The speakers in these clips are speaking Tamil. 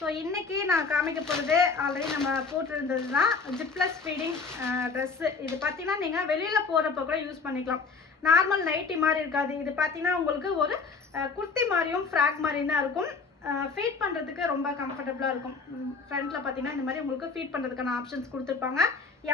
ஸோ இன்றைக்கி நான் காமிக்க போகிறது ஆல்ரெடி நம்ம போட்டிருந்தது தான் ஜிப்லெஸ் ஃபீடிங் ட்ரெஸ்ஸு. இது பார்த்தீங்கன்னா நீங்கள் வெளியில் போகிறப்ப கூட யூஸ் பண்ணிக்கலாம். நார்மல் நைட்டி மாதிரி இருக்காது. இது பார்த்தீங்கன்னா உங்களுக்கு ஒரு குர்த்தி மாதிரியும் ஃப்ராக் மாதிரியும் தான் இருக்கும். ஃபீட் பண்ணுறதுக்கு ரொம்ப கம்ஃபர்டபுளாக இருக்கும். ஃப்ரண்ட்டில் பார்த்தீங்கன்னா இந்த மாதிரி உங்களுக்கு ஃபீட் பண்ணுறதுக்கான ஆப்ஷன்ஸ் கொடுத்துருப்பாங்க.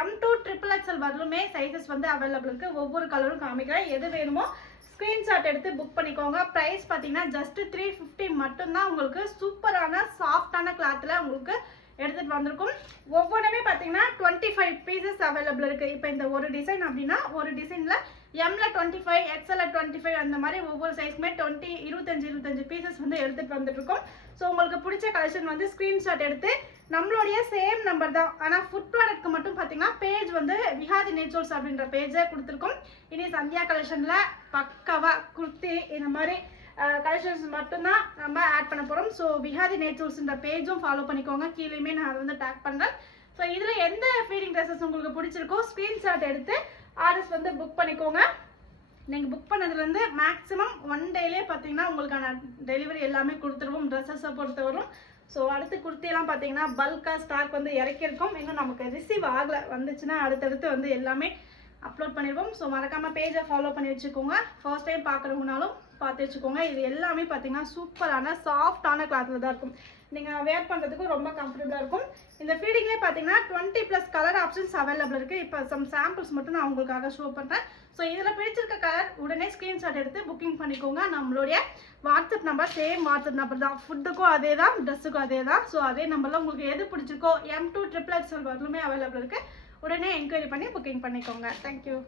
M2 XXL வரலுமே சைஸஸ் வந்து அவைலபிள் இருக்குது. ஒவ்வொரு கலரும் காமிக்கிறேன். எது வேணுமோ ஸ்க்ரீன்ஷாட் எடுத்து புக் பண்ணிக்கோங்க. ப்ரைஸ் பார்த்தீங்கன்னா ஜஸ்ட் 350 மட்டும்தான். உங்களுக்கு சூப்பரான சாஃப்டான கிளாத்தில் உங்களுக்கு எடுத்துகிட்டு வந்திருக்கும். ஒவ்வொன்றுமே பார்த்தீங்கன்னா 25 பீசஸ் அவைலபிள் இருக்குது. இப்போ இந்த ஒரு டிசைன் அப்படின்னா ஒரு டிசைனில் M-ல 25, XL-ல 25 அந்த மாதிரி ஒவ்வொரு சைஸ்க்குமே 25 பீசஸ் வந்து எடுத்துகிட்டு வந்துட்டுருக்கோம். ஸோ உங்களுக்கு பிடிச்ச கலெக்ஷன் வந்து ஸ்க்ரீன்ஷாட் எடுத்து நம்மளுடைய சேம் நம்பர் தான். ஆனால் ஃபுட் ப்ராடக்ட்க்கு மட்டும் பார்த்தீங்கன்னா பேஜ் வந்து விஹாதி நேச்சுரல்ஸ் அப்படின்ற பேஜை கொடுத்துருக்கோம். இனி சந்தியா கலெக்ஷனில் பக்காவாக குர்த்தி இந்த மாதிரி கலெக்ஷன்ஸ் மட்டும்தான் நம்ம ஆட் பண்ண போகிறோம். ஸோ விஹாதி நேச்சுரல்ஸ்ன்ற பேஜும் ஃபாலோ பண்ணிக்கோங்க. கீழேயுமே நான் அதை வந்து டேக் பண்ணுறேன். ஸோ இதில் எந்த ஃபீடிங் ட்ரெஸ்ஸஸ் உங்களுக்கு பிடிச்சிருக்கோ ஸ்க்ரீன்ஷாட் எடுத்து ஆர்டர்ஸ் வந்து புக் பண்ணிக்கோங்க. நீங்கள் புக் பண்ணதுலேருந்து மேக்ஸிமம் 1 டேலேயே பார்த்தீங்கன்னா உங்களுக்கான டெலிவரி எல்லாமே கொடுத்துருவோம் ட்ரெஸ்ஸஸை பொறுத்த வரும். ஸோ அடுத்து குர்த்தியெல்லாம் பார்த்தீங்கன்னா பல்காக ஸ்டாக் வந்து இறக்கியிருக்கோம். இன்னும் நமக்கு ரிசீவ் ஆகலை. வந்துச்சுன்னா அடுத்தடுத்து வந்து எல்லாமே அப்லோட் பண்ணிடுவோம். ஸோ மறக்காமல் பேஜை ஃபாலோ பண்ணி வச்சுக்கோங்க. ஃபர்ஸ்ட் டைம் பார்க்குறவங்கனாலும் பார்த்து வச்சுக்கோங்க. இது எல்லாமே பார்த்தீங்கன்னா சூப்பரான சாஃப்டான கிளாத்தில் தான் இருக்கும். நீங்கள் வேர் பண்ணுறதுக்கும் ரொம்ப கம்ஃபர்டபுளாக இருக்கும். இந்த ஃபீடிங்லேயே பார்த்தீங்கன்னா 20+ கலர் ஆப்ஷன்ஸ் அவைலபிள் இருக்குது. இப்போ சம் சாம்பிள்ஸ் மட்டும் நான் உங்களுக்காக ஷோ பண்ணுறேன். ஸோ இதில் பிடிச்சிருக்க கலர் உடனே ஸ்க்ரீன்ஷாட் எடுத்து புக்கிங் பண்ணிக்கோங்க. நம்மளுடைய WhatsApp number same WhatsApp number தான். ஃபுட்டுக்கும் அதே தான், ட்ரெஸ்ஸுக்கும் அதே தான். ஸோ அதே நம்பரில் உங்களுக்கு எது பிடிச்சிருக்கோ M2 XXL வரலுமே அவைலபிள் இருக்குது. உடனே என்கொயரி பண்ணி புக்கிங் பண்ணிக்கோங்க. தேங்க்யூ.